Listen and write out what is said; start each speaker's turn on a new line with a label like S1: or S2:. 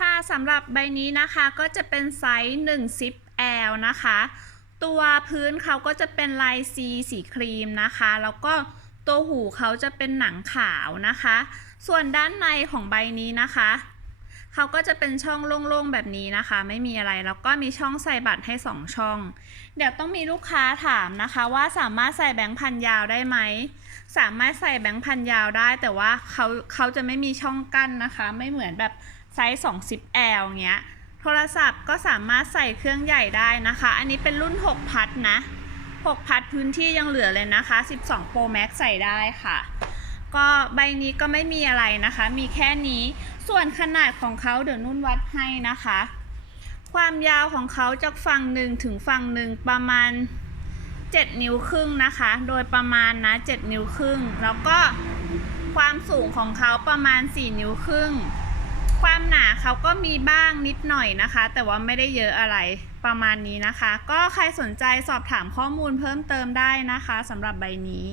S1: ค่ะสำหรับใบนี้นะคะก็จะเป็นไซส์ 10L นะคะ ตัวพื้นเขาก็จะเป็นลาย C สีครีมนะคะ แล้วก็ตัวหูเขาจะเป็นหนังขาวนะคะ ส่วนด้านในของใบนี้นะคะ เขาก็จะเป็นช่องโล่งๆแบบนี้นะคะ ไม่มีอะไรแล้วก็มีช่องใส่บัตรให้ 2 ช่อง เดี๋ยวต้องมีลูกค้าถามนะคะ ว่าสามารถใส่แบงค์พันยาวได้ไหมสามารถใส่แบงค์พันยาวได้ แต่ว่าเขาเขาจะไม่มีช่องกั้นนะคะ ไม่เหมือนแบบไซส์2 0 L เงี้ยโทรศัพท์ก็สามารถใส่เครื่องใหญ่ได้นะคะ อันนี้เป็นรุ่น 6 พัดนะ 6 พัดพื้นที่ยังเหลือเลยนะคะ 12 Pro Max ใส่ได้ค่ะ ก็ใบนี้ก็ไม่มีอะไรนะคะ มีแค่นี้ ส่วนขนาดของเขาเดี๋ยวนุ่นวัดให้นะคะ ความยาวของเขาจากฝั่งหนึ่งถึงฝั่งหนึ่งประมาณ 7 นิ้วครึ่งนะคะ โดยประมาณนะ 7 นิ้วครึ่ง แล้วก็ความสูงของเขาประมาณ 4 นิ้วครึ่ง ความหนาเขาก็มีบ้างนิดหน่อยนะคะ แต่ว่าไม่ได้เยอะอะไรประมาณนี้นะคะ ก็ใครสนใจสอบถามข้อมูลเพิ่มเติมได้นะคะสำหรับใบนี้